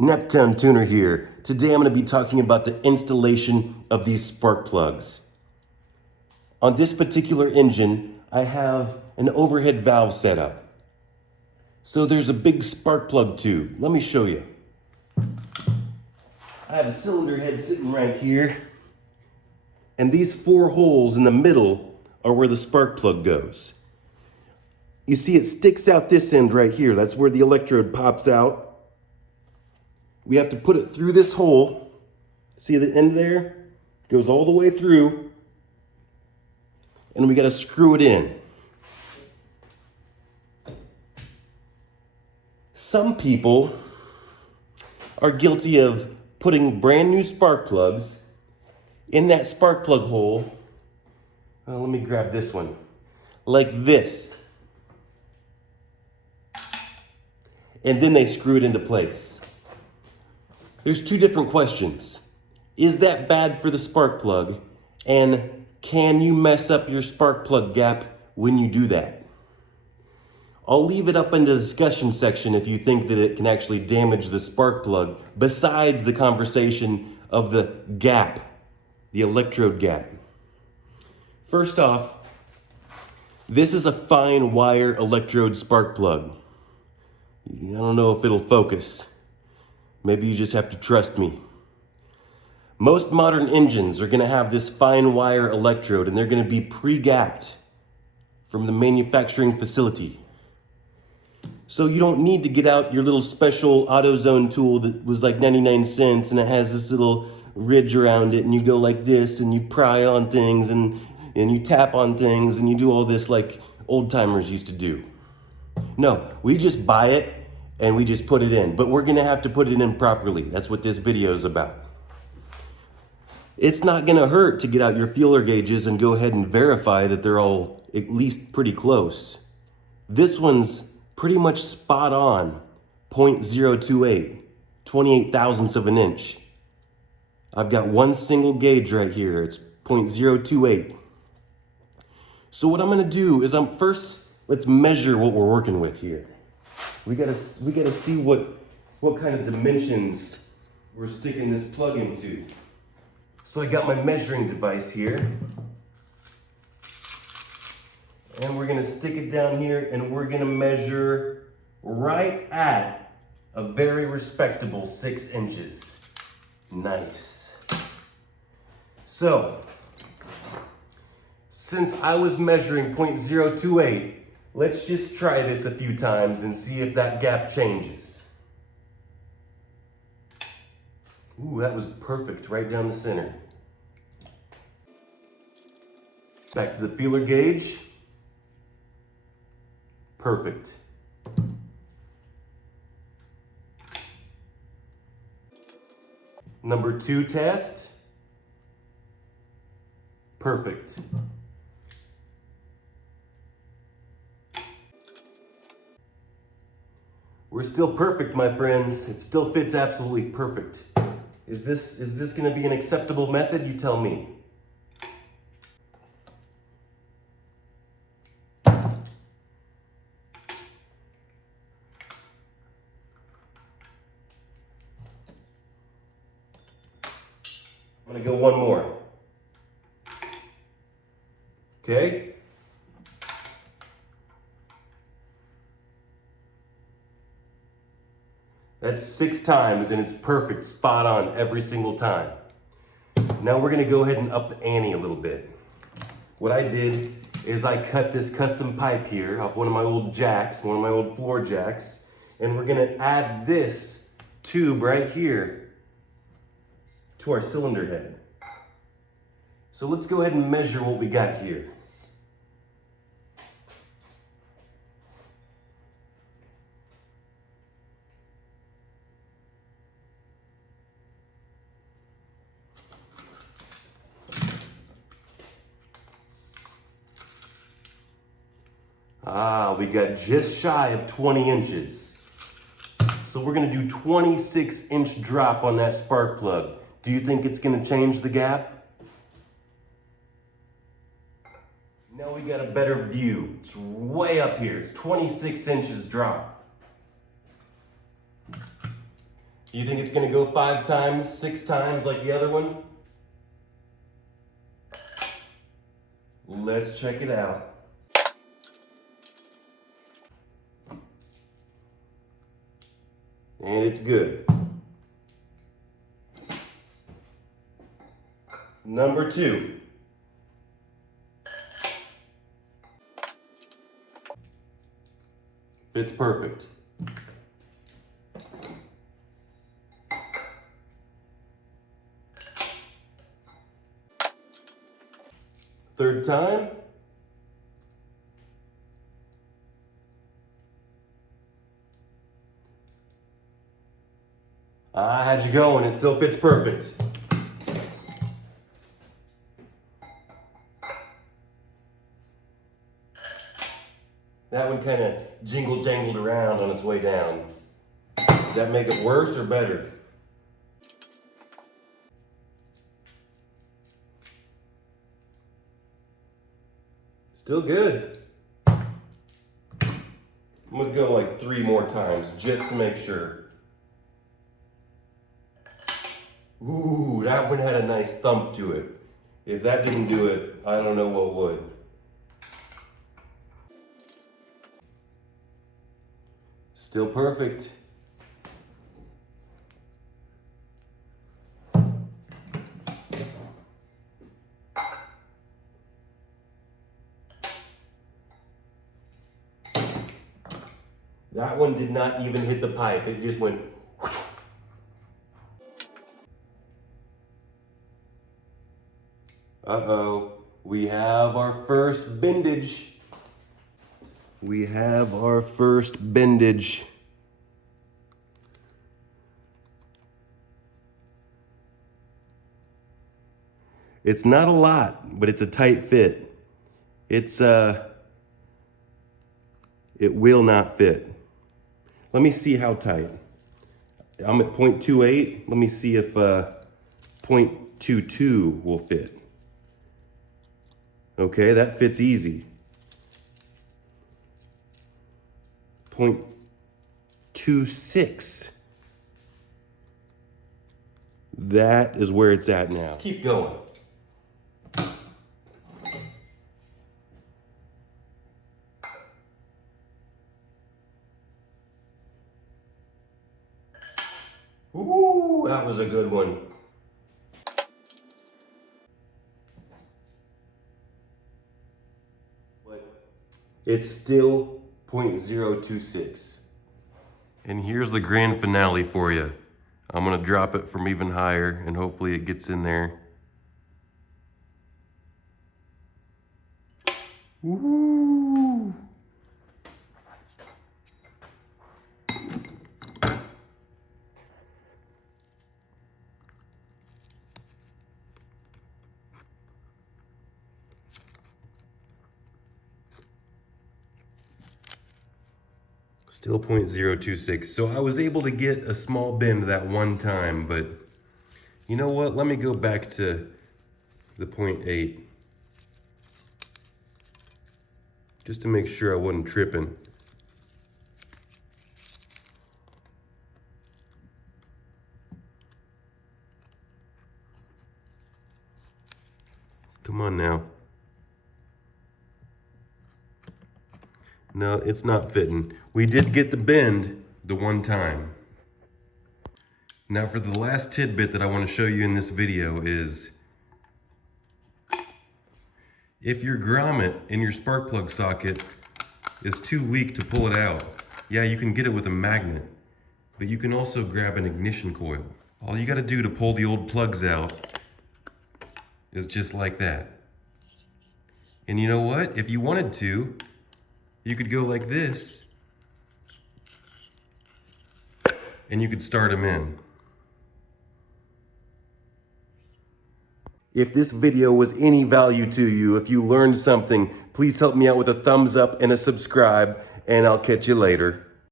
Neptune Tuner here. Today I'm going to be talking about the installation of these spark plugs. On this particular engine, I have an overhead valve set up. So there's a big spark plug tube. Let me show you. I have a cylinder head sitting right here, and these 4 holes in the middle are where the spark plug goes. You see it sticks out this end right here. That's where the electrode pops out. We have to put it through this hole. See the end there? Goes all the way through. And we got to screw it in. Some people are guilty of putting brand new spark plugs in that spark plug hole. Well, let me grab this one. Like this. And then they screw it into place. There's 2 different questions. Is that bad for the spark plug? And can you mess up your spark plug gap when you do that? I'll leave it up in the discussion section if you think that it can actually damage the spark plug, besides the conversation of the gap, the electrode gap. First off, this is a fine wire electrode spark plug. I don't know if it'll focus. Maybe you just have to trust me. Most modern engines are going to have this fine wire electrode, and they're going to be pre-gapped from the manufacturing facility. So you don't need to get out your little special AutoZone tool that was like 99 cents, and it has this little ridge around it, and you go like this, and you pry on things, and you tap on things, and you do all this like old timers used to do. No, we just buy it, and we just put it in. But we're gonna have to put it in properly. That's what this video is about. It's not gonna hurt to get out your feeler gauges and go ahead and verify that they're all at least pretty close. This one's pretty much spot on, 0.028, 28 thousandths of an inch. I've got one single gauge right here, it's 0.028. So what I'm gonna do is let's measure what we're working with here. We gotta see what kind of dimensions we're sticking this plug into. So I got my measuring device here. And we're gonna stick it down here, and we're gonna measure right at a very respectable 6 inches. Nice. So, since I was measuring 0.028, let's just try this a few times and see if that gap changes. Ooh, that was perfect, right down the center. Back to the feeler gauge. Perfect. Number 2 test. Perfect. We're still perfect, my friends. It still fits absolutely perfect. Is this going to be an acceptable method? You tell me. I'm going to go one more. Okay? That's 6 times, and it's perfect, spot on every single time. Now we're gonna go ahead and up the ante a little bit. What I did is I cut this custom pipe here off one of my old jacks, one of my old floor jacks, and we're gonna add this tube right here to our cylinder head. So let's go ahead and measure what we got here. We got just shy of 20 inches. So we're gonna do 26-inch drop on that spark plug. Do you think it's gonna change the gap? Now we got a better view. It's way up here. It's 26 inches drop. You think it's gonna go 5 times, 6 times like the other one? Let's check it out. And it's good. Number 2. Fits perfect. Third time. How'd you go? And it still fits perfect. That one kind of jingled-jangled around on its way down. Does that make it worse or better? Still good. I'm gonna go like 3 more times just to make sure. Ooh, that one had a nice thump to it. If that didn't do it, I don't know what would. Still perfect. That one did not even hit the pipe. It just went. Uh-oh, we have our first bendage. We have our first bendage. It's not a lot, but it's a tight fit. It will not fit. Let me see how tight. I'm at 0.28. Let me see if 0.22 will fit. Okay, that fits easy. 0.26. That is where it's at now. Let's keep going. Ooh, that was a good one. But it's still 0.026. And here's the grand finale for you. I'm gonna drop it from even higher and hopefully it gets in there. Ooh. Still 0.026. So I was able to get a small bend that one time, but you know what? Let me go back to the 0.8. Just to make sure I wasn't tripping. Come on now. No, it's not fitting. We did get the bend the one time. Now for the last tidbit that I want to show you in this video is if your grommet in your spark plug socket is too weak to pull it out, yeah, you can get it with a magnet, but you can also grab an ignition coil. All you got to do to pull the old plugs out is just like that. And you know what? If you wanted to, you could go like this and you could start them in. If this video was any value to you, if you learned something, please help me out with a thumbs up and a subscribe, and I'll catch you later.